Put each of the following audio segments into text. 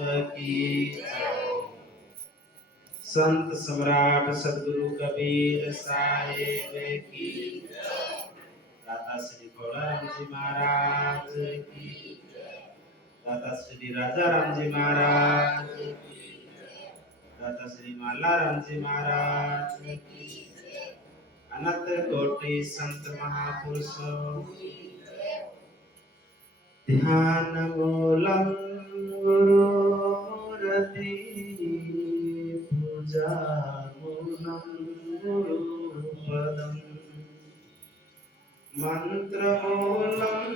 की जय। संत सम्राट सद्गुरु कबीर साहेब की जय। दाता श्री गौराम जी महाराज की जय। दाता श्री राजा राम जी महाराज की जय। दाता श्री माला राम जी महाराज की जय। अनंत कोटि संत महापुरुषों की जय। ध्यान मूलम गुरुरति पूजा मूलम गुरुपदम मंत्र मूलम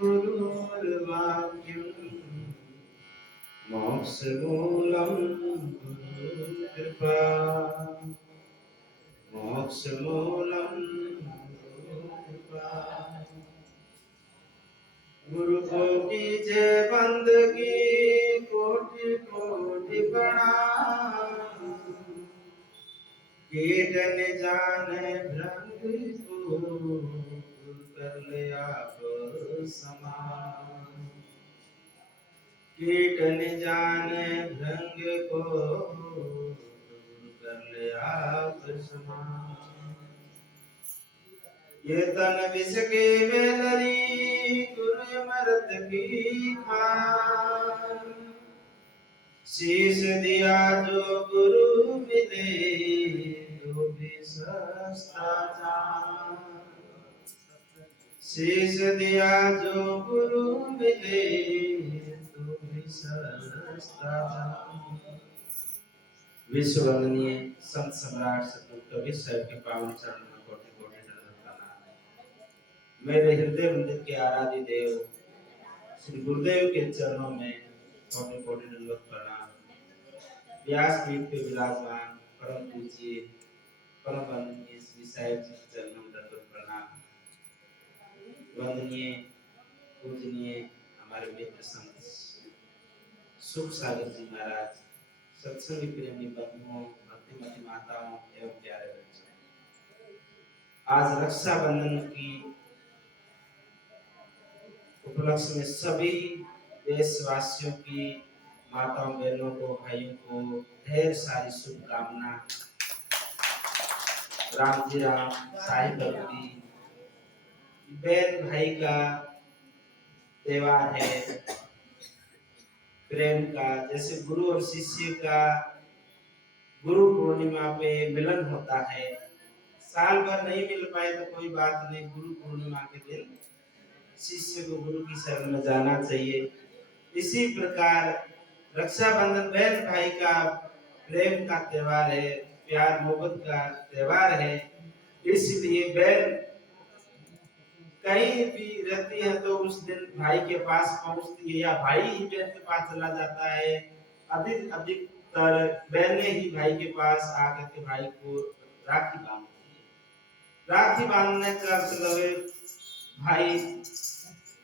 गुरुर्वाक्यम मोक्ष मूलम गुरुकृपा मोक्ष मूलम गुरुकृपा। गुरु को कीजे बंदगी कोटि कोटि प्रणाम। कीट न जाने भ्रंग को दूर कर ले आप समान। कीट न जाने भ्रंग को दूर कर ले आप समान। ये तन विष के वेदरी गुरु मरत की खान। शीश दिया जो गुरु मिले तो भी सस्ता जान। शीश दिया जो गुरु मिले तो भी सस्ता जान। विश्व वंदनीय संत सम्राट सतगुरु कबीर साहब के पावन चरणों में कोटि कोटि दंडवत प्रणाम। मेरे हृदय मंदिर के आराध्य देव श्री गुरुदेव के चरणों में कोटि कोटि दंडवत प्रणाम। व्यास पीठ पे विराजमान परम पूज्य परम वंदनीय श्री साहिब जी के चरणों में दंडवत प्रणाम। वंदनीय पूजनीय हमारे मित्र संत सुख सागर जी महाराज, सत्संग प्रेमी बंधुओं, भक्तिमती माताओं एवं प्यारे बच्चों, आज रक्षाबंधन की उपलक्ष्य में सभी देशवासियों की माताओं बहनों को भाइयों को ढेर सारी शुभकामना। राम जी राम, साई भक्ति, बहन भाई का त्योहार है, प्रेम का। जैसे गुरु और शिष्य का गुरु पूर्णिमा पे मिलन होता है, साल भर नहीं मिल पाए तो कोई बात नहीं, गुरु पूर्णिमा के दिन शिष्य को गुरु की शरण में जाना चाहिए। इसी प्रकार रक्षाबंधन बहन भाई का प्रेम का त्योहार है, प्यार मोहब्बत का त्योहार है। इसलिए बहन कहीं भी रहती है तो उस दिन भाई के पास पहुंचती है या भाई ही बहन के पास चला जाता है। अधिकतर बहनें ही भाई के पास आकर के भाई को राखी बांधती है। राखी बांधने का मतलब भाई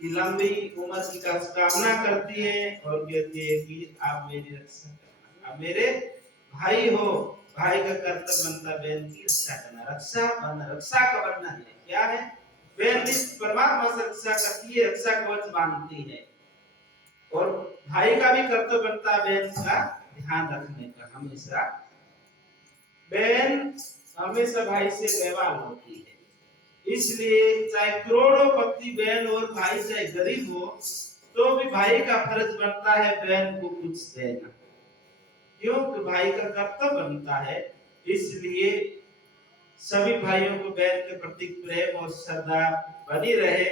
की लंबी उम्र की कामना करती है और कहती है कि आप मेरी रक्षा करना, आप मेरे भाई हो। भाई का कर्तव्य बनता है बहन की रक्षा करना। रक्षा का वर्णन है क्या है? बहन परमात्मा से रक्षा करती है, रक्षा कवच बांधती है। और भाई का भी कर्तव्य बनता है बहन का ध्यान रखने का। हमेशा बहन हमेशा भाई से व्यवहार होती है, इसलिए चाहे करोड़ों पति बहन और भाई चाहे गरीब हो तो भी भाई का फर्ज बनता है बहन को कुछ देना, क्योंकि भाई का कर्तव्य बनता है। इसलिए सभी भाइयों को बहन के प्रति प्रेम और श्रद्धा बनी रहे,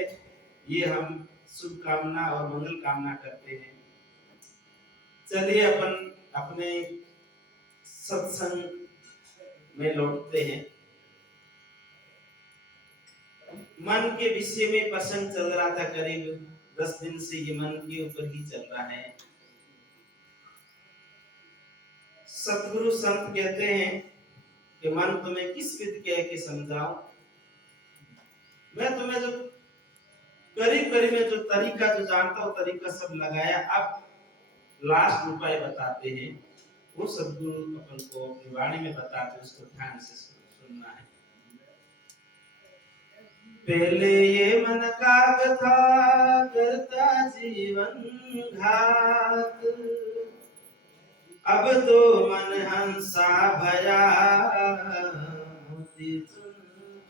ये हम शुभकामना और मंगल कामना करते हैं। चलिए अपन अपने सत्संग में लौटते हैं। मन के विषय में प्रसंग चल रहा था, करीब 10 दिन से ये मन के ऊपर ही चल रहा है। सतगुरु संत कहते हैं कि मन तुम्हें किस विधि कह के समझाऊं। मैं तुम्हें जो करीब करीब में जो तरीका जो जानता हूं तरीका सब लगाया। अब लास्ट उपाय बताते हैं, वो सतगुरु अपन को अपनी वाणी में बताते, उसको ध्यान से सुनना है। पहले ये मन काग था करता जीवन घात, अब तो मन हंसा भया मोती चुन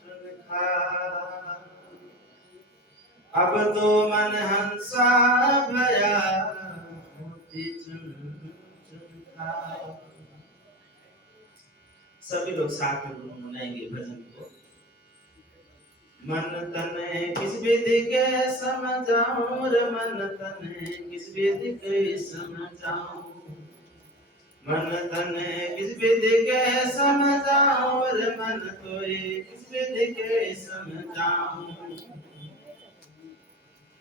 चुन खा। अब तो मन हंसा भया मोती चुन चुन खा। सभी लोग साथ में गुनगुनाएंगे भजन को। मन तन किस विधि के समझाऊं रे, मन तन किस विधि के समझाऊं। मन तन किस विधि के समझाऊं रे, मन तोय किस विधि के समझाऊं।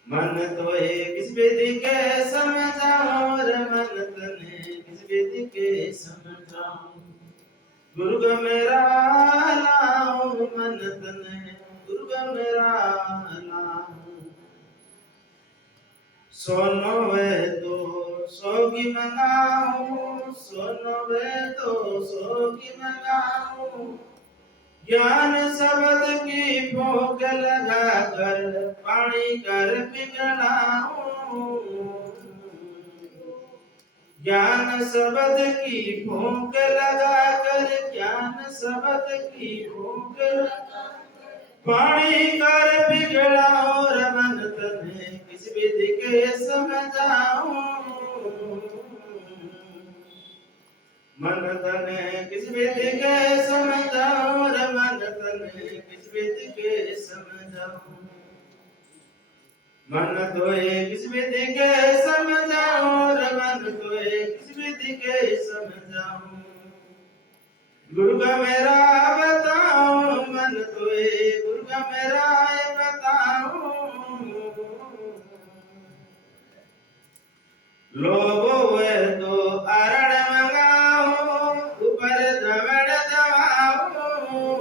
मन तोय किस विधि के समझाऊं रे, मन तन किस विधि के समझाऊं। गुरु मेरा लाऊं मन तन, गुरु मेरा लाऊं। सोनो वे तो सोगी मंगाऊं, सोनो वे तो सोगी मंगाऊं। ज्ञान शब्द की भोग लगा कर पानी कर पिघलाऊं। ज्ञान शब्द की भूख लगा कर, ज्ञान शब्द की भूख पानी कर पिघलाऊं रे, मन तन किस विधि के समझाऊं। मन तन किस विधि के समझाऊं रे, मन तन किस विधि के समझाऊं। मन तोय किस विधि के समझाऊं रे, मन तोय किस विधि के समझाऊं। गुरु का मेरा बताऊं मन तोय, गुरु का मेरा बताऊं। लोभो वे तो अरण मंगाऊं, ऊपर धवड़ दबाऊं।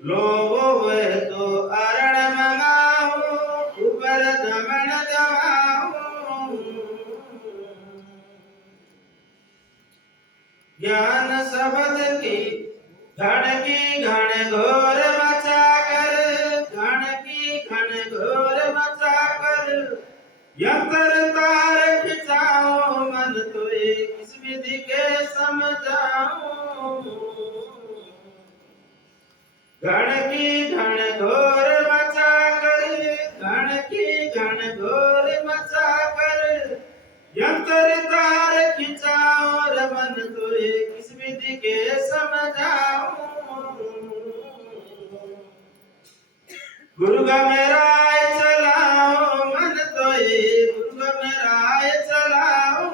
लोभो वे तो अरण मंगाऊं, ऊपर धवड़ दबाऊं। ज्ञान शब्द की घन घोर मचा कर, घन घोर मचा कर। यंत्र तार खिंचाओ मन तोय किस विधि के समझाऊं। घन घोर मचा कर, घन घोर मचा कर। यंत्र तार खिंचाओ रे, मन तोय किस विधि के समझाऊं। गुरु का मेरा चलाओ मन तोय, गुरु का मेरा चलाओ।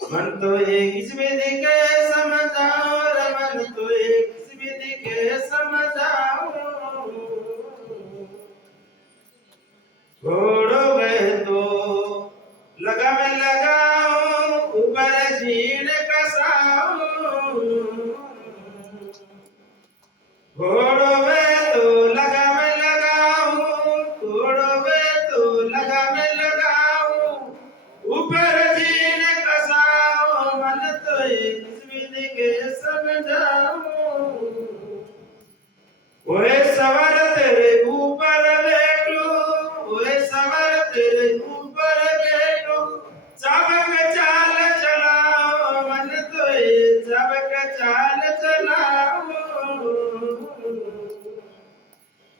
मन तोय किस विधि के समझाओ रे, मन तोय किस विधि के समझाओ। घोड़ो वे तो लगा में लगाऊं, ऊपर झील कसाऊं। घोड़ो वे तो लगा में लगाऊं, घोड़ो वे तो लगा में लगाऊं। ऊपर झील कसाऊं, मन तोय किस विधि के समझाऊं। ओए सवार तेरे ऊपर बैठो, ओए सवार तेरे ऊपर बैठो। सबक चाल चलाओ मन तोय, सबक चाल चलाओ।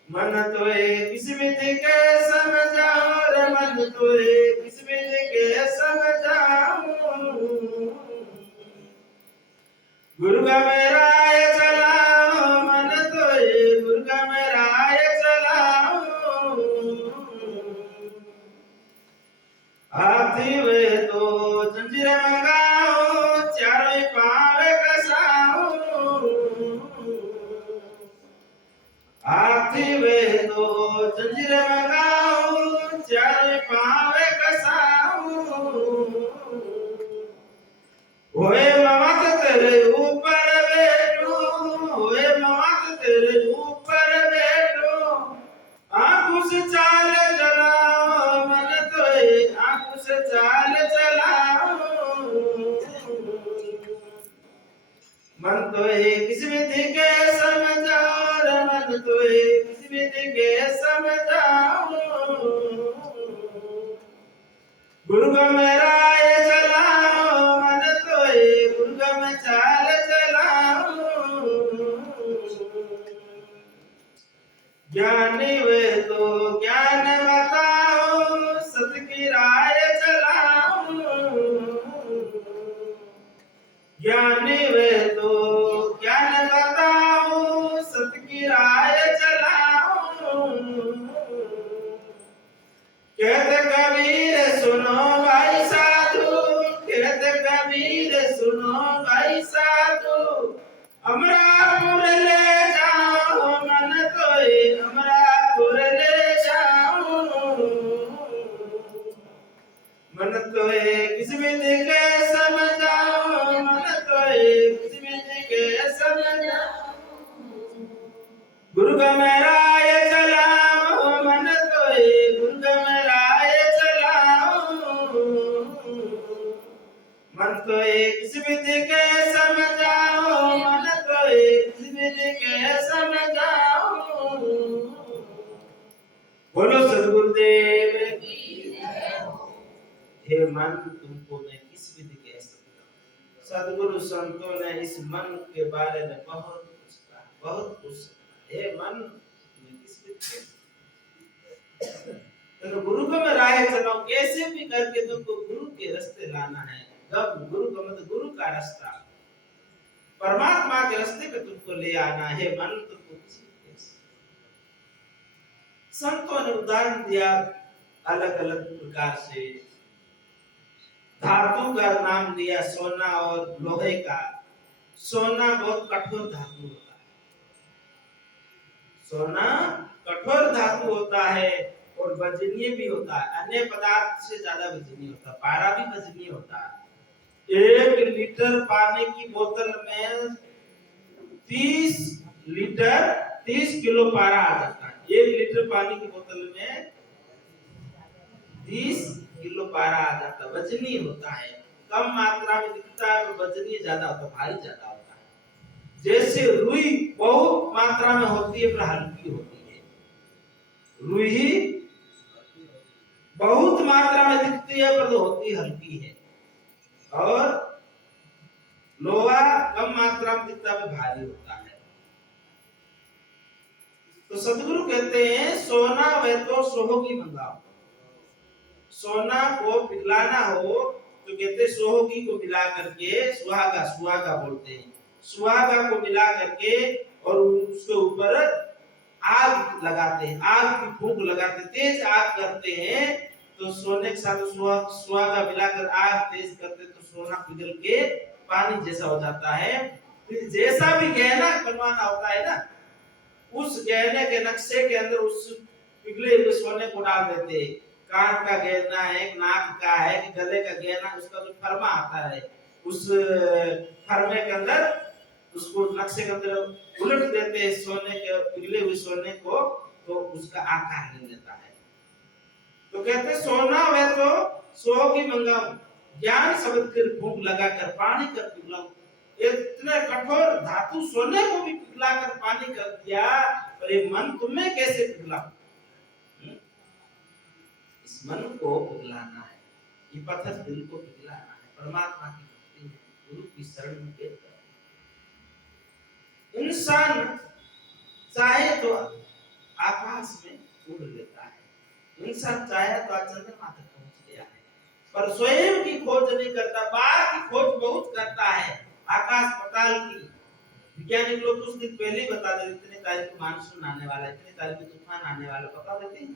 मन तोय किस विधि के समझाओ रे, मन तोय किस विधि के समझाऊं। गुरु का मेरा चलाओ मन तोय, गुरु का मेरा चलाओ। हाथी वे तो जंजीर मंगाओ, चारों पांव कसाओ। हाथी वे तो जंजीर मंगाओ, चारों पांव कसाओ। ओए ममत तेरे ऊपर बैठो, ओए ममत तेरे ऊपर बैठो। आंखों से चाल चलाओ मन तोय, आंखों से चाल चलाओ। मन तोय किस विधि के समझाओ रे, मन तोय किस विधि के समझाओ। कबीर सुनो भाई साधु, कहत कबीर सुनो भाई साधु, अमरापुर ले जाओ मन तोय, अमरापुर ले जाओ मन तोय किस विधि के समझाओ, मन तोय किस विधि के समझाओ, गुरु गमराय चलाओ मन तोय, गुरु गमराय चलाओ मन तोय किस विधि के समझाओ, मन तोय किस विधि के समझाओ। बोलो सद्गुरुदेव की जय। हे मन तुमको मैं किस विधि के समझाऊं। सद्गुरु संतों ने इस मन के बारे में बहुत कुछ कहा, बहुत कुछ। हे मन मैं किस विधि के, तो गुरु को मैं राह चलाऊं, कैसे भी करके तुमको गुरु के रास्ते लाना है। जब गुरु का मतलब गुरु का रास्ता, परमात्मा के रास्ते पे तुमको ले आना है। मन तुमको किस विधि के, संतों ने उदाहरण दिया अलग अलग प्रकार से। धातु का नाम दिया सोना और लोहे का। सोना बहुत कठोर धातु होता है, सोना कठोर धातु होता है और वजनीय भी होता है, अन्य पदार्थ से ज्यादा वजनीय होता है। पारा भी वजनीय होता है। 1 लीटर पानी की बोतल में 30 किलो पारा आ जाता है। 1 लीटर पानी की बोतल में 30 किलो पारा आ जाता है। वजनी होता है, कम मात्रा में दिखता है और वजनी ज्यादा होता है, भारी ज्यादा होता है। जैसे रुई बहुत मात्रा में होती है पर हल्की होती है, रुई बहुत मात्रा में दिखती है पर होती हल्की है, और लोहा कम मात्रा में दिखता है भारी होता है। तो सदगुरु कहते हैं सोना वह तो सोहोगी मंगाओ। सोना को पिघलाना हो तो कहते सोहोगी को मिला करके, सुहागा, सुहागा बोलते हैं, सुहागा को मिला करके और उसके ऊपर आग लगाते हैं, आग की फूंक लगाते, तेज आग करते हैं। तो सोने के साथ सुहागा मिलाकर आग तेज करते तो सोना पिघल के पानी जैसा हो जाता है। फिर जैसा भी गहना बनवाना होता है ना, उस गहने के नक्शे के अंदर उस पिघले हुए सोने को डाल देते हैं। कान का गहना है, नाक का है, कि गले का गहना, उसका जो फरमा आता है, उस फरमे के अंदर उसको नक्शे के अंदर उलट देते हैं सोने के, पिघले हुए सोने को, तो उसका आकार ले लेता है। तो कहते सोना वह तो सोहोगी मंगाऊं, ज्ञान शब्द के फूंक लगाकर पानी कर पिघलाऊं। इतने कठोर धातु सोने को भी पिघलाकर पानी कर दिया, पर ये मन तुम्हें कैसे पिघलाऊं। इस मन को पिघलाना है, ये पत्थर दिल को पिघलाना है, परमात्मा की भक्ति में, गुरु की शरण में। इंसान चाहे तो आकाश में उड़ लेता है, इंसान चाहे तो चंद्रमा तक पहुंच गया है, पर स्वयं की खोज नहीं करता। बाहर की खोज बहुत करता है, आकाश पताल की। वैज्ञानिक लोग कुछ दिन पहले ही बता देते, इतने तारीख को मानसून आने वाला है, इतने तारीख को तूफान आने वाला, बता देते हैं।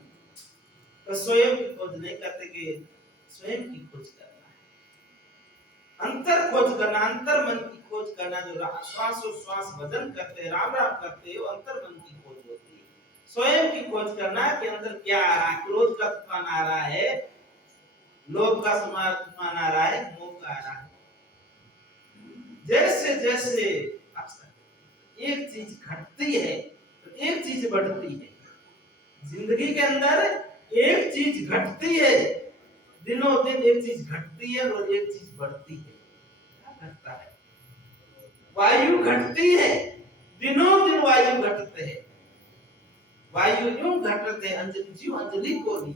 तो स्वयं की खोज नहीं करते कि स्वयं की खोज करना है, अंतर खोज करना, अंतर मन की खोज करना। जो श्वास और श्वास भजन करते हैं, राम राम करते हैं, वो अंतर मन की खोज होती है। स्वयं की खोज करना कि अंदर क्या आ रहा है। क्रोध का तूफान आ रहा है, लोभ का तूफान आ रहा है, मोह का आ रहा है। जैसे जैसे एक चीज घटती है तो एक चीज बढ़ती है। जिंदगी के अंदर एक चीज घटती है, दिनों दिन एक चीज घटती है और एक चीज बढ़ती है। क्या घटता है? वायु घटती है, दिनों दिन वायु घटते हैं, वायु यूं घटते हैं, अंजलि जीव अंजलि को नी,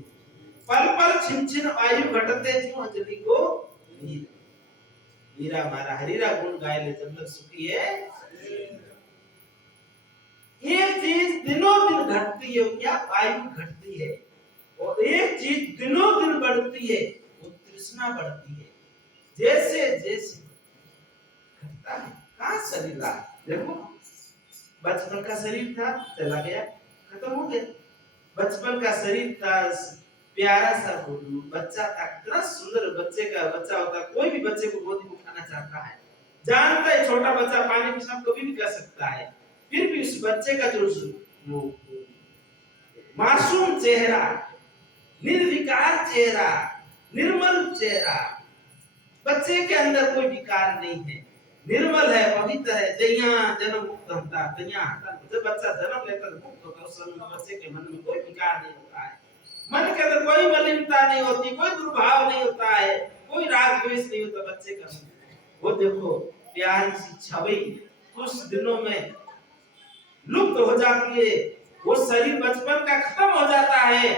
पल पल छिन छिन वायु घटते जीव अंजलि को नी। मीरा मारा हरीरा गुण गाय ले जब तक सुखी है। एक चीज दिनों दिन घटती है, क्या? वायु घटती है, और एक चीज दिनों दिन बढ़ती है, वो तृष्णा बढ़ती है। जैसे जैसे घटता है, कहाँ शरीर रहा, देखो बचपन का शरीर था, चला गया, खत्म हो गया। बचपन का शरीर था, प्यारा सा गुल्लू बच्चा था, कितना सुंदर बच्चे का बच्चा होता है। कोई भी बच्चे को गोदी में उठाना चाहता है, जानता है छोटा बच्चा पानी पेशाब कभी भी कर सकता है, फिर भी उस बच्चे का जो वो मासूम चेहरा, निर्विकार चेहरा, निर्मल चेहरा, बच्चे के अंदर कोई विकार नहीं है, निर्मल है, पवित्र है। जैया जन्म मुक्त होता है, जैया जब बच्चा जन्म लेता है मुक्त होता है, उस समय बच्चे के मन में कोई विकार नहीं होता है, मन के अंदर कोई मलिनता नहीं होती, कोई दुर्भाव नहीं होता है, कोई राग द्वेष नहीं होता बच्चे का। वो देखो प्यारी सी छवि कुछ दिनों में लुप्त हो जाती है, वो शरीर बचपन का खत्म हो जाता है,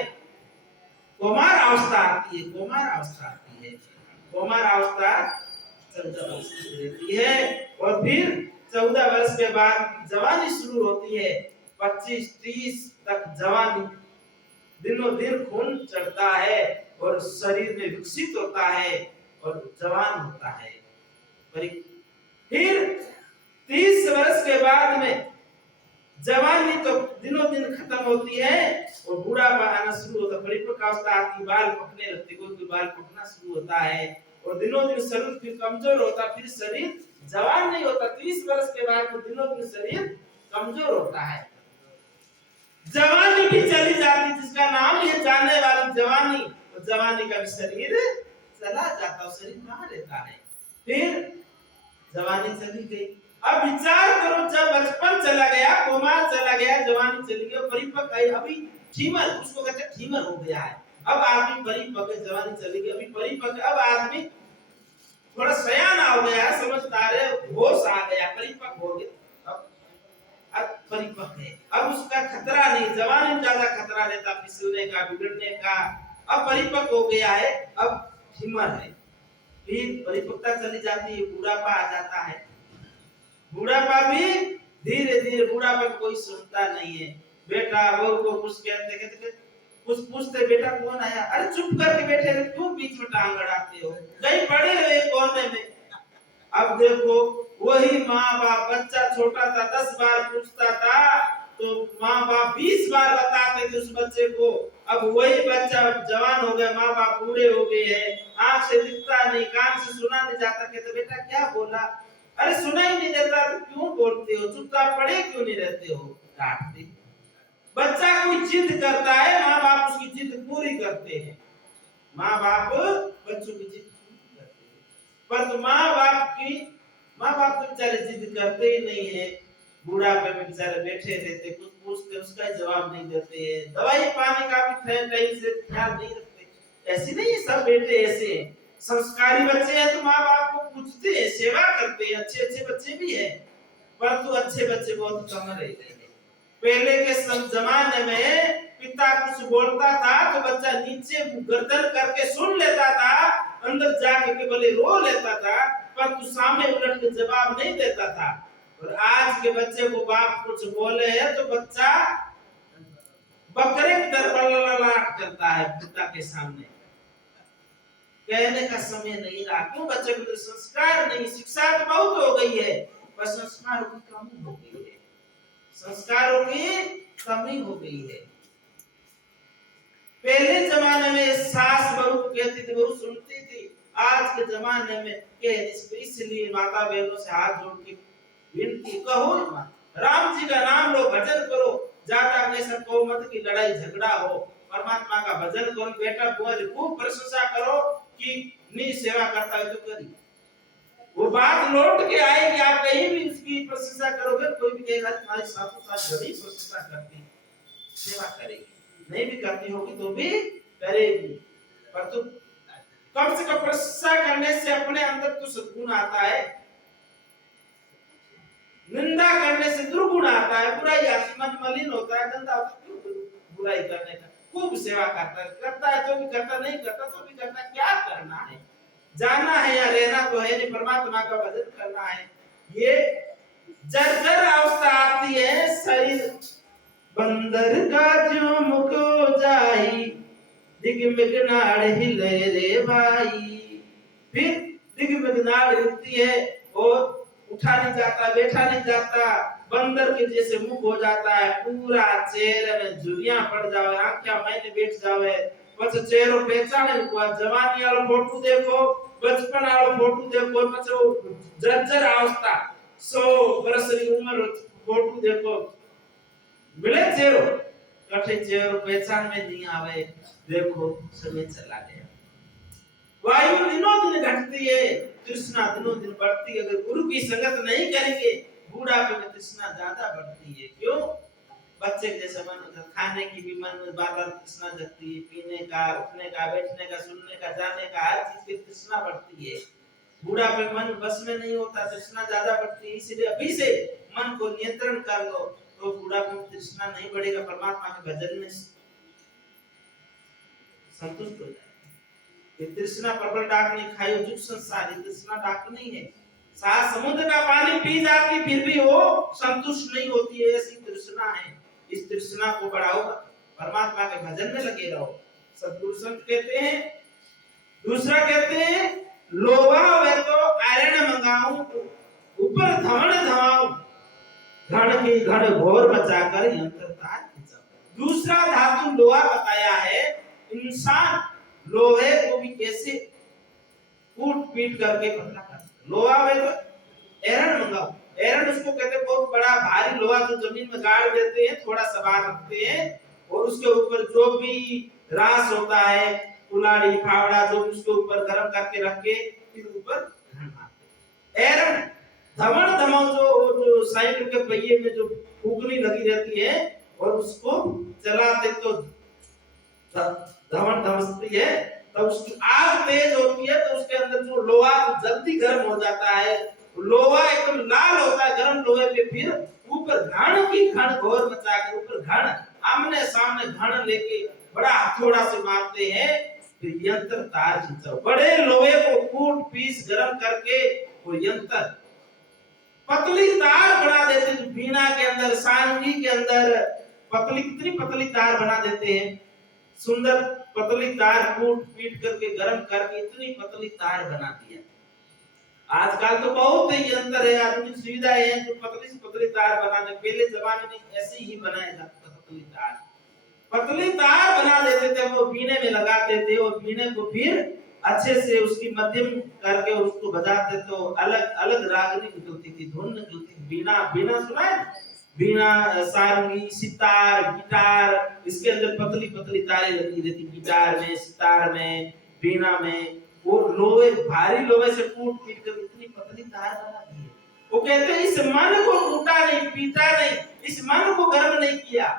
कुमार अवस्था आती है, कुमार अवस्था आती है, कुमार अवस्था 14 वर्ष की रहती है, और फिर 14 वर्ष के बाद जवानी शुरू होती है, 25-30 तक जवानी, दिनों दिन खून चढ़ता है और शरीर में विकसित होता है और जवान होता है। फिर 30 वर्ष के बाद में जवानी तो दिनों दिन खत्म होती है और बूढ़ापा आना शुरू होता है, परिपक्व अवस्था आती, बाल पकने लगते, कोई बाल पकना शुरू होता है और दिनों दिन शरीर फिर कमजोर होता, फिर शरीर जवान नहीं होता। 30 वर्ष के बाद तो दिनों दिन शरीर कमजोर होता है, जवानी भी चली जाती, जिसका नाम है जाने वाली जवानी, तो जवानी का भी शरीर चला जाता, शरीर कहाँ रहता है। फिर जवानी चली गई, अब विचार करो, जब बचपन चला गया, कुमार चला गया, जवानी चली गई, परिपक्व आई, अभी ठीमर, उसको कहते हैं ठीमर हो गया है, अब आदमी परिपक्व, जवानी चली गई, अभी परिपक्व, अब आदमी थोड़ा सयान हो गया, समझदार है, होश आ गया, परिपक्व हो गया, अब परिपक्व है, अब उसका खतरा नहीं, जवानी में ज्यादा खतरा रहता फिसलने का, बिगड़ने का, अब परिपक्व हो गया है, अब ठीमर है। फिर परिपक्वता चली जाती है, बुढ़ापा आ जाता है, बुढ़ापा भी धीरे धीरे, बुढ़ापा कोई सुनता नहीं है, बेटा बहू को कुछ कहते कुछ पूछते, बेटा कौन आया, अरे चुप करके बैठे रहे, क्यों बीच में टांग अड़ाते हो, कहीं पड़े रहे कोने में। अब देखो वही माँ बाप, बच्चा छोटा था 10 बार पूछता था तो माँ बाप 20 बार बताते थे उस बच्चे को, अब वही बच्चा जवान हो गया, माँ बाप बूढ़े हो गए हैं, आंख से दिखता नहीं, कान से सुना नहीं जाता, कहते बेटा क्या बोला, अरे सुना ही नहीं देता तो क्यों बोलते हो, चुपचाप पड़े क्यों नहीं रहते हो, डांटते। बच्चा कोई जिद करता है, माँ बाप उसकी जिद पूरी करते हैं, माँ बाप बच्चों की जिद पूरी करते हैं, पर तो माँ बाप तो बेचारे जिद करते ही नहीं है, बुढ़ापे में बेचारे बैठे रहते, कुछ पूछते उसका जवाब नहीं देते हैं, दवाई पानी का भी टाइम से ख्याल नहीं रखते। ऐसे नहीं सब बेटे ऐसे हैं, संस्कारी बच्चे हैं तो माँ बाप को पूछते हैं, सेवा करते हैं, अच्छे अच्छे बच्चे भी हैं, परंतु अच्छे बच्चे बहुत कम रह गए हैं। पहले के जमाने में पिता कुछ बोलता था तो बच्चा नीचे गर्दन करके सुन लेता था, अंदर जाके केवल रो लेता था, परंतु सामने उलट के जवाब नहीं देता था। और आज के बच्चे को बाप कुछ बोले है तो बच्चा बकरे की तरह ललाट करता है पिता के सामने, कहने का समय नहीं रहा। क्यों? बच्चे को तो संस्कार नहीं, शिक्षा तो बहुत हो गई है पर संस्कारों की कमी हो गई है, संस्कारों की कमी हो गई है। पहले जमाने में सास बहू कहती थी, बहू सुनती थी, आज के जमाने में इसलिए माता बहनों से हाथ जोड़ के विनती कहो, राम जी का नाम लो, भजन करो, ज्यादा कैसा कहो मत की लड़ाई झगड़ा हो, परमात्मा का भजन करो, बेटा खूब प्रशंसा करो कि नी सेवा करता है तो करी, वो बात लौट के आएगी। आप कहीं भी उसकी प्रशंसा करोगे, कोई भी कहेगा तुम्हारी सासू सास बड़ी प्रशंसा करती, सेवा करेगी, नहीं भी करती होगी तो भी करेगी, पर तो कम से कम प्रशंसा करने से अपने अंदर तो सद्गुण आता है, निंदा करने से दुर्गुण आता है, बुराई आती, मन मलिन होता है, गंदा होता है। क्यों बुराई करने का, खूब सेवा करता है तो भी करता, नहीं करता तो भी करता, क्या करना है, जाना है या रहना तो है नहीं, परमात्मा का भजन करना है। ये जर्जर अवस्था आती है, शरीर बंदर का जो मुख जाई, दिगमिगनाड़ हिले रे भाई, फिर दिगमिगनाड़ हिलती है और उठा नहीं जाता, बैठा नहीं जाता, बंदर के जैसे मुख हो जाता है, पूरा चेहरे में झुर्रियां पड़ जावे, आंखें मैंने बैठ जावे, પછી ચહેરો પહેચાણે જવાની વાળો ફોટો દેખો बचपन वालो फोटो देखो मतलब जर्जर अवस्था 100 वर्ष की उम्र फोटो देखो मिले चेहरो कठे चेहरो पहचान में नहीं आवे देखो समय चला गया वायु दिनों दिन घटती है तृष्णा दिनों दिन बढ़ती है अगर गुरु की संगत नहीं करेंगे बूढ़ापे में तृष्णा ज्यादा बढ़ती है क्यों बच्चे के जैसे मन खाने की भी मन में बार-बार तृष्णा जगती है पीने का उठने का बैठने का सुनने का जाने का हर चीज की तृष्णा बढ़ती है बूढ़ापे मन बस में नहीं होता तृष्णा ज्यादा बढ़ती है इसलिए अभी से मन को नियंत्रण कर लो तो बूढ़ापे में तृष्णा नहीं बढ़ेगा परमात्मा के भजन में संतुष्ट हो जाएगा ये तृष्णा प्रबल डाक नहीं खाई जुग संसार तृष्णा डाक नहीं है सात समुद्र का पानी पी जाती फिर भी वो संतुष्ट नहीं होती है ऐसी तृष्णा है इस तृष्णा को बढ़ाओ परमात्मा के भजन में लगे रहो सद्गुरु संत कहते हैं दूसरा कहते हैं लोहा वे तो आयरन मंगाऊं ऊपर धमन धमाऊं घड़ की घड़ घोर बचाकर यंत्र तार खींचाऊं दूसरा धातु लोहा बताया है इंसान लोहे को भी कैसे कूट पीट करके पतला कर लोहा वे तो आयरन मंगाऊं एरन उसको कहते हैं बहुत बड़ा भारी लोहा जो जमीन में गाड़ देते हैं थोड़ा सवार रखते हैं और उसके ऊपर जो भी रास होता है कुलाड़ी फावड़ा जो उसके ऊपर गरम करके रख के फिर ऊपर घन मारते एरन धमन धमाऊ जो साइकिल के पहिए में जो फूकनी लगी रहती है और उसको चलाते तो धमन धमकती है तो उसकी आग तेज होती है तो उसके अंदर जो लोहा जल्दी गर्म हो जाता है लोहा एकदम लाल होता है गर्म लोहे पे फिर ऊपर घण की घण घोर मचाकर ऊपर घण आमने सामने घण लेके बड़ा हथौड़ा से मारते हैं फिर यंत्र तार खींचो बड़े लोहे को कूट पीस गरम करके वो यंत्र पतली तार बना देते हैं बीना के अंदर सांगी के अंदर पतली कितनी पतली तार बना देते हैं सुंदर पतली तार कूट पीट करके गरम करके इतनी पतली तार बना दिया आजकल तो बहुत ही यंत्र है आधुनिक सुविधाएं हैं जो पतली से पतली तार बनाने पहले जमाने में ऐसे ही बनाया जाता था पतली तार बना देते थे वो बीने में लगाते थे और बीने को फिर अच्छे से उसकी मध्यम करके उसको बजाते तो अलग अलग रागनी निकलती थी धुन निकलती थी बीना बीना सुना है बीना सारंगी सितार गिटार इसके अंदर पतली पतली तारें लगी रहती गिटार में सितार में बीना में वो लोहे भारी लोहे से कूट पीट कर इतनी पतली तार बना दी है वो कहते हैं इस मन को कूटा नहीं पीटा नहीं इस मन को गर्म नहीं किया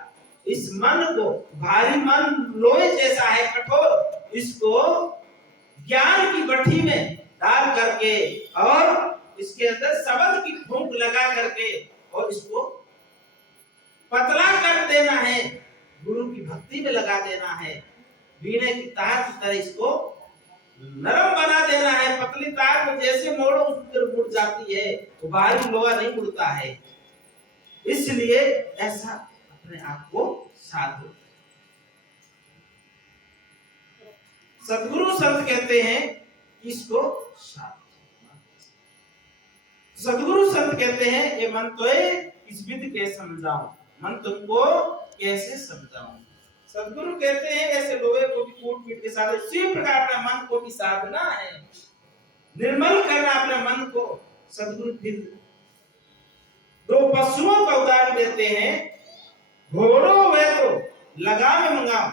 इस मन को भारी मन लोहे जैसा है कठोर इसको ज्ञान की भट्टी में डाल करके और इसके अंदर शब्द की फूंक लगा करके और इसको पतला कर देना है गुरु की भक्ति में लगा देना है वीणे की तार की तरह इसको नरम बना देना है पतली तार को जैसे मोड़ो उस तरफ मुड़ जाती है तो भारी लोहा नहीं मुड़ता है इसलिए ऐसा अपने आप को साधो सद्गुरु संत कहते हैं इसको सद्गुरु संत कहते हैं ये मन तो इस विधि के समझाऊं मन तुमको कैसे समझाऊं सद्गुरु कहते हैं ऐसे लोहे को भी कूट पीट के साथ इसी प्रकार अपने मन को भी साधना है निर्मल करना अपने मन को सद्गुरु फिर दो पशुओं का उदाहरण देते हैं घोड़ों वे तो लगाम मंगाओ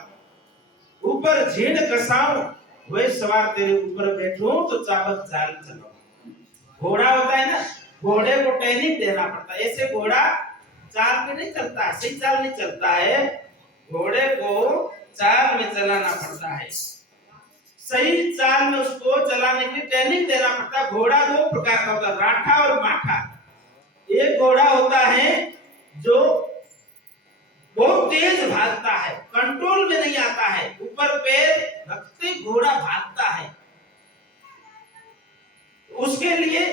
ऊपर झीड़ कसाओ वे सवार तेरे ऊपर बैठो तो चाबक चाल चलो घोड़ा होता है ना घोड़े को ट्रेनिंग देना पड़ता है ऐसे घोड़ा चाल में नहीं चलता सही चाल नहीं चलता है घोड़े को चाल में चलाना पड़ता है सही चाल में उसको चलाने के लिए ट्रेनिंग देना पड़ता है घोड़ा दो प्रकार का होता है राठा और माठा एक घोड़ा होता है जो बहुत तेज भागता है कंट्रोल में नहीं आता है ऊपर पैर रखते घोड़ा भागता है उसके लिए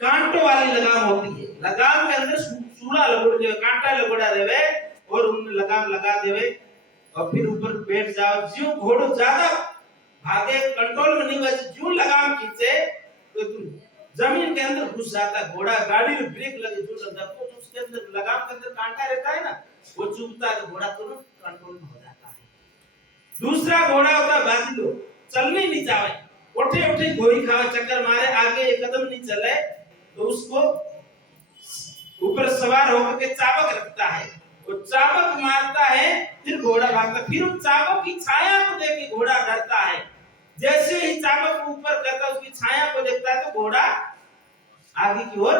कांटों वाली लगाम होती है लगाम के अंदर सूरा लगोड़ देवे कांटा लगोड़ा देवे और उन लगाम लगा देवे और फिर ऊपर बैठ जाओ जो घोड़ो ज्यादा भागे कंट्रोल में नहीं हुआ जो लगाम खींचे तो जमीन के अंदर घुस जाता है घोड़ा गाड़ी में ब्रेक लगे जो लगता है तो उसके अंदर लगाम के अंदर कांटा रहता है ना वो चुभता है तो घोड़ा तुरंत कंट्रोल में हो जाता है दूसरा घोड़ा होता है बाजिलो, चलने नहीं चाहे, उठे उठे घोड़ी खावे, चक्कर मारे, आगे एक कदम नहीं चले तो उसको ऊपर सवार होकर के चाबक रखता है, वो चाबक मारता है, फिर घोड़ा भागता, फिर उस चाबक की छाया को देख के घोड़ा डरता है। जैसे ही चाबक ऊपर करता उसकी छाया को देखता है तो घोड़ा आगे की ओर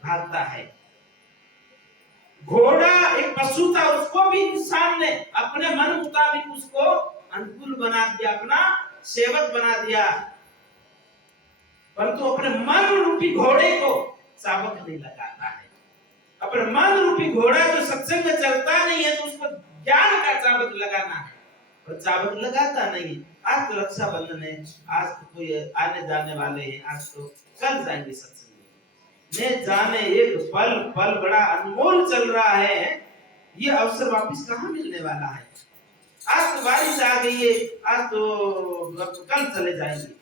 भागता है। घोड़ा एक पशु था, उसको भी इंसान ने अपने मन मुताबिक उसको अनुकूल बना दिया, अपना सेवक बना दिया, परंतु अपने मन रूपी घोड़े को चाबक नहीं लगाता है। अपने मन रूपी घोड़ा जो सत्संग में चलता नहीं है तो उसको ज्ञान का चाबक लगाना है, और चाबक लगाता नहीं। आज तो रक्षाबंधन है, आज तो कोई आने जाने वाले हैं, आज तो कल जाएंगे सत्संग में, न जाने एक पल पल बड़ा अनमोल चल रहा है, ये अवसर वापस कहाँ मिलने वाला है। आज तो बारिश आ गई है, आज तो कल चले जाएंगे,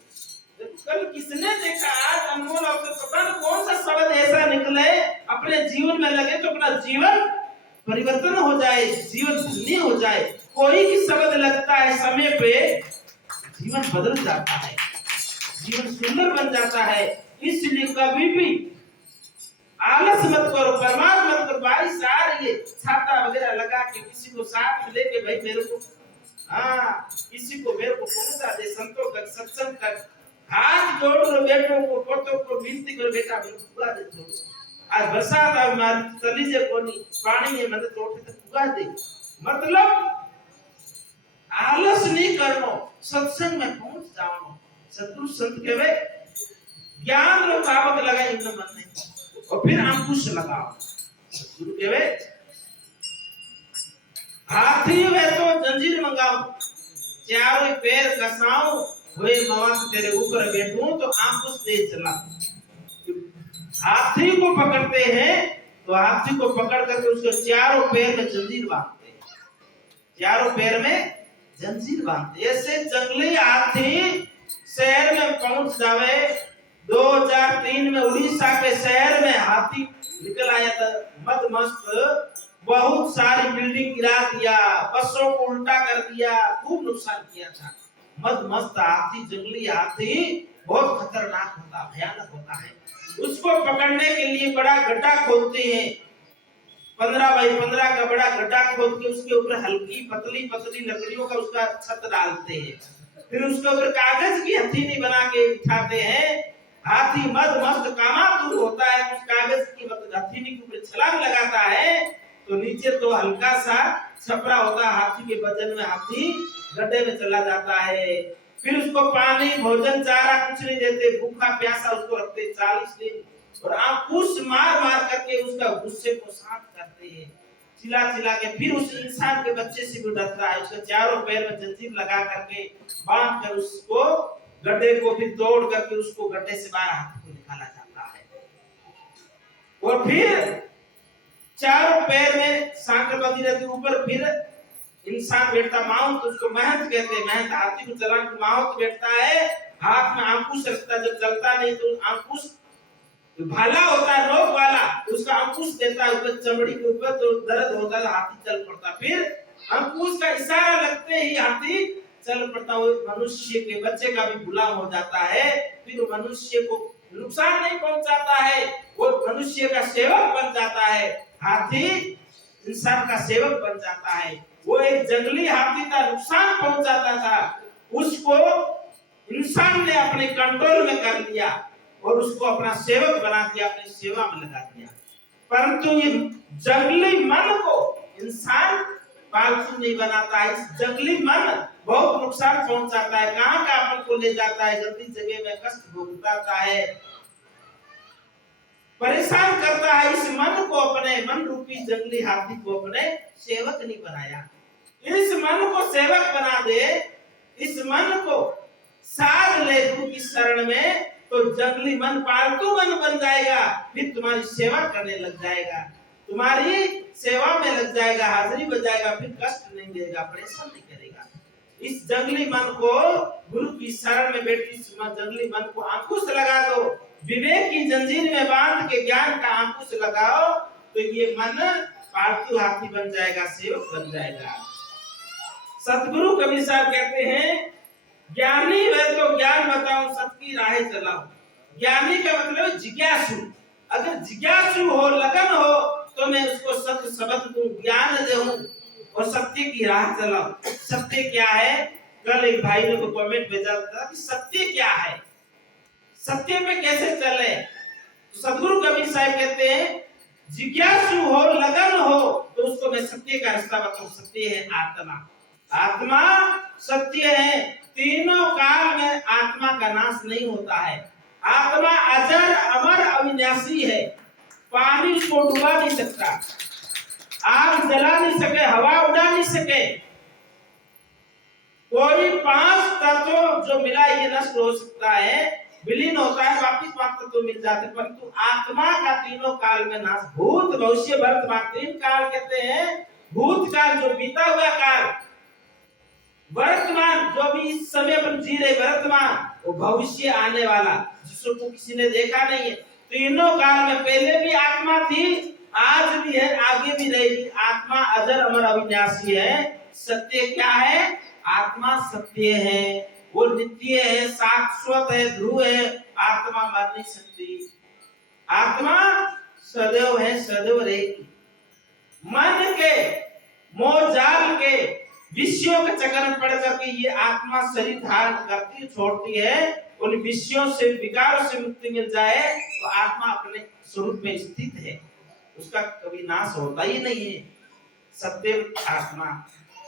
कल किसने देखा। आज अनमोल अवसर, पता नहीं कौन सा शब्द ऐसा निकले अपने जीवन में लगे तो अपना जीवन परिवर्तन हो जाए, जीवन धन्य हो जाए। कोई भी शब्द लगता है समय पे जीवन बदल जाता है, जीवन सुंदर बन जाता है। इसलिए कभी भी आलस मत करो, बर्बाद मत करो। बारिश आ रही है, छाता वगैरह लगा के किसी को साथ में लेके, भाई मेरे को किसी को मेरे को पहुंचा दे संतों तक, सत्संग तक, हाथ जोड़ लो, बेटों को पोतों को विनती करो, बेटा पूरा दे दो। आज बरसात आ मार चली जे कोनी पानी है मतलब तोटे तक पूरा दे, मतलब आलस नहीं करनो, सत्संग में पहुंच जाओ। सतगुरु संत कहवे ज्ञान रो चाबक लगाई इनमें मन में, और फिर अंकुश लगाओ। सतगुरु कहवे हाथी वे तो जंजीर मंगाओ, चारों पैर कसाओ, हुए मवास तेरे ऊपर बैठूं तो अंकुश दे चला। हाथी को पकड़ते हैं तो हाथी को पकड़ करके उसके चारों पैर में जंजीर बांधते हैं, चारों पैर में जंजीर बांधते। ऐसे जंगली हाथी शहर में पहुंच जावे। 2003 में उड़ीसा के शहर में हाथी निकल आया था, मदमस्त, बहुत सारी बिल्डिंग गिरा दिया, बसों को उल्टा कर दिया, खूब नुकसान किया था। मदमस्त हाथी, जंगली हाथी बहुत खतरनाक होता, भयानक होता है। उसको पकड़ने के लिए बड़ा गड्ढा खोदते हैं, 15 बाई 15 का बड़ा गड्ढा खोद के उसके ऊपर हल्की पतली पतली लकड़ियों का उसका छत डालते हैं, फिर उसके ऊपर कागज की हथेली बना के बिठाते हैं। हाथी मदमस्त कामातुर होता है, उस कागज की हथेली के ऊपर छलांग लगाता है तो नीचे तो हल्का सा छपरा होता है, हाथी के वजन में हाथी गड्ढे में चला जाता है। फिर उसको पानी भोजन चारा कुछ नहीं देते, भूखा प्यासा उसको रखते 40 दिन, और अंकुश मार मार करके उसका गुस्से को शांत करते हैं, चिल्ला चिल्ला के। फिर उस इंसान के बच्चे से भी डरता है, उसके चारों पैर में जंजीर लगा करके बांध कर उसको गड्ढे को फिर तोड़ करके उसको गड्ढे से बाहर हाथी को निकाला जाता है। और फिर चारों पैर में सांकल बंधी रहती, ऊपर फिर इंसान बैठता, माउंट उसको महंत कहते हैं, महंत हाथी को चलाने को माउंट बैठता है, हाथ में अंकुश रखता, जब चलता नहीं तो अंकुश भाला होता है रोग वाला, उसका अंकुश देता है ऊपर चमड़ी के ऊपर, तो दर्द होता है हाथी चल पड़ता, फिर अंकुश का इशारा लगते ही हाथी चल पड़ता। वो मनुष्य के बच्चे का भी गुलाम हो जाता है, फिर मनुष्य को नुकसान नहीं पहुंचाता है, वो मनुष्य का सेवक बन जाता है। हाथी इंसान का सेवक बन जाता है। वो एक जंगली हाथी था, नुकसान पहुंचाता था, उसको इंसान ने अपने कंट्रोल में कर लिया और उसको अपना सेवक बना दिया, अपनी सेवा में लगा दिया। परंतु ये जंगली मन को इंसान पालतू नहीं बनाता है। इस जंगली मन बहुत नुकसान पहुंचाता है, कहां का अपन को ले जाता है, गंदी जगह में कष्ट भोगता है, परेशान करता है। इस मन को, अपने मन रूपी जंगली हाथी को अपने सेवक नहीं बनाया। इस मन को सेवक बना दे, इस मन को साध ले गुरु की शरण में, तो जंगली मन पालतू मन बन जाएगा, फिर तुम्हारी सेवा करने लग जाएगा, तुम्हारी सेवा में लग जाएगा, हाजिरी बजाएगा, फिर कष्ट नहीं देगा, परेशान नहीं करेगा। इस जंगली मन को गुरु की शरण में बैठी, इस जंगली मन को अंकुश लगा दो, विवेक की जंजीर में बांध के ज्ञान का अंकुश लगाओ, तो ये मन पालतू हाथी बन जाएगा, सेवक बन जाएगा। सतगुरु कबीर साहब कहते हैं, ज्ञानी वह तो ज्ञान बताऊं, सत की राह चलाऊं। ज्ञानी का मतलब जिज्ञासु। अगर जिज्ञासु हो, लगन हो, तो मैं उसको सत्य शब्द दूं, ज्ञान दूं और सत्य की राह चलाऊं। सत्य क्या है? कल एक भाई ने को कमेंट भेजा था कि सत्य क्या है, सत्य पे कैसे चले। तो सतगुरु कबीर साहब कहते हैं, जिज्ञासु हो, लगन हो, तो उसको मैं सत्य का रास्ता बताऊं। सत्य है आत्मा। आत्मा सत्य है। तीनों काल में आत्मा का नाश नहीं होता है। आत्मा अजर अमर अविनाशी है। पानी को डुबा नहीं सकता, आग जला नहीं सके, हवा उड़ा नहीं सके। कोई पांच तत्व जो मिला ये नष्ट हो सकता है, विलीन होता है, वापिस पांच तत्व मिल जाते, परंतु आत्मा का तीनों काल में नाश। भूत भविष्य वर्तमान तीन काल कहते हैं। भूतकाल जो बीता हुआ काल, वर्तमान जो भी इस समय अपन जी रहे वर्तमान, वो भविष्य आने वाला जिसको किसी ने देखा नहीं है। तीनों काल में पहले भी आत्मा थी, आज भी है, आगे भी रहेगी। आत्मा अजर अमर अविनाशी है। सत्य क्या है? आत्मा सत्य है, वो नित्य है, शाश्वत है, ध्रुव है। आत्मा मर नहीं सकती, आत्मा सदैव है, सदैव रहेगी। मन के मोह जाल के विषयों के चक्कर में पड़ करके ये आत्मा शरीर धारण करती छोड़ती है। उन विषयों से, विकारों से मुक्ति मिल जाए तो आत्मा अपने स्वरूप में स्थित है, उसका कभी नाश होता ही नहीं है। सत्य आत्मा,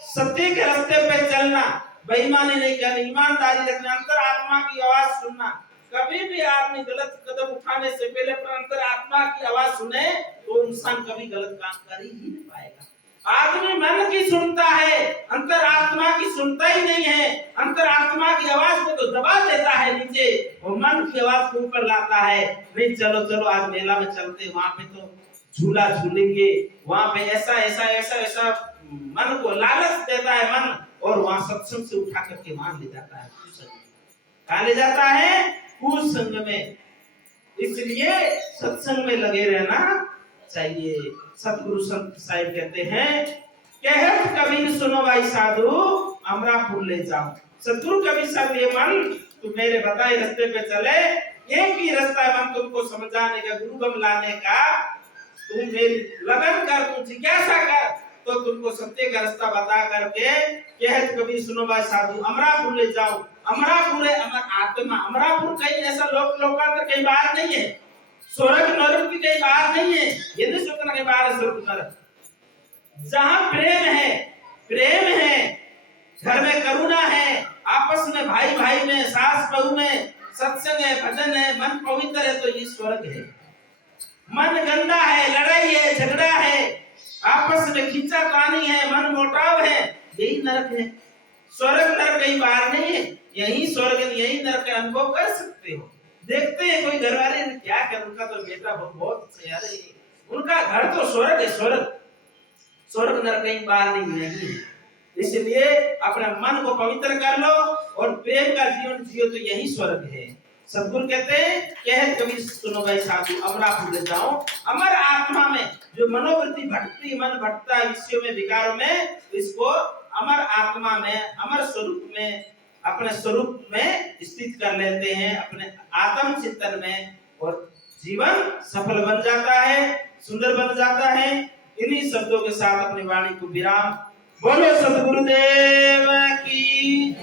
सत्य के रास्ते पे चलना, बेईमानी नहीं करनी, ईमानदारी रखना, अंतर आत्मा की आवाज सुनना। कभी भी आदमी गलत कदम उठाने से पहले अंतर आत्मा की आवाज सुने तो इंसान कभी गलत काम कर ही नहीं पाएगा। आदमी मन की सुनता है, अंतर आत्मा की सुनता ही नहीं है। अंतर आत्मा की आवाज को तो दबा देता है नीचे, और मन की आवाज को ऊपर लाता है। नहीं, चलो चलो आज मेला में चलते, वहां पे तो झूला झूलेंगे, वहां पे ऐसा ऐसा ऐसा ऐसा मन को लालच देता है मन, और वहां सत्संग से उठा करके वहां ले जाता है, कहां ले जाता है? कुसंग में। इसलिए सत्संग में लगे रहना चाहिए। सतगुरु संत साहिब कहते हैं, कहत कबीर सुनो भाई साधु, अमरापुर ले जाओ। सतगुरु कबीर साहब ये मन तू मेरे बताए रास्ते पे चले, एक ही रास्ता है मन तुमको समझाने का, गुरुगम लाने का। तुम मेरी लगन कर, तुम जिज्ञासा कर, तो तुमको सत्य का रास्ता बता करके कहत कबीर सुनो भाई साधु, अमरापुर ले जाओ। अमरापुर है अमर आत्मा। अमरापुर कहीं ऐसा लोकांतर कहीं बाहर नहीं है, स्वर्ग नरक की कहीं बाहर नहीं है। ये नहीं सोचना कहीं बाहर है स्वर्ग नरक। जहां प्रेम है, प्रेम है, घर में करुणा है, आपस में भाई भाई में, सास बहू में सत्संग है, भजन है, मन पवित्र है, तो ये स्वर्ग है। मन गंदा है, लड़ाई है, झगड़ा है, आपस में खींचातानी है, मन मोटाव है, यही नरक है। स्वर्ग नरक कहीं बाहर नहीं है, यही स्वर्ग, यही नरक का अनुभव कर सकते हो। देखते हैं कोई घर वाले ने क्या कर, उनका तो बेटा बहुत अच्छा है, उनका घर तो स्वर्ग है, स्वर्ग। स्वर्ग नरक कहीं बाहर नहीं है। इसलिए अपने मन को पवित्र कर लो और प्रेम का जीवन जियो, तो यही स्वर्ग है। सतगुरु कहते हैं, कह कबीर सुनो भाई साधु, अमरापुर ले जाओ। अमर आत्मा में जो मनोवृत्ति भटकती, मन भटकता है विषयों में, विकारों में, इसको अमर आत्मा में, अमर स्वरूप में, अपने स्वरूप में स्थित कर लेते हैं, अपने आत्म चिंतन में, और जीवन सफल बन जाता है, सुंदर बन जाता है। इन्हीं शब्दों के साथ अपनी वाणी को विराम। बोलो सतगुरुदेव की।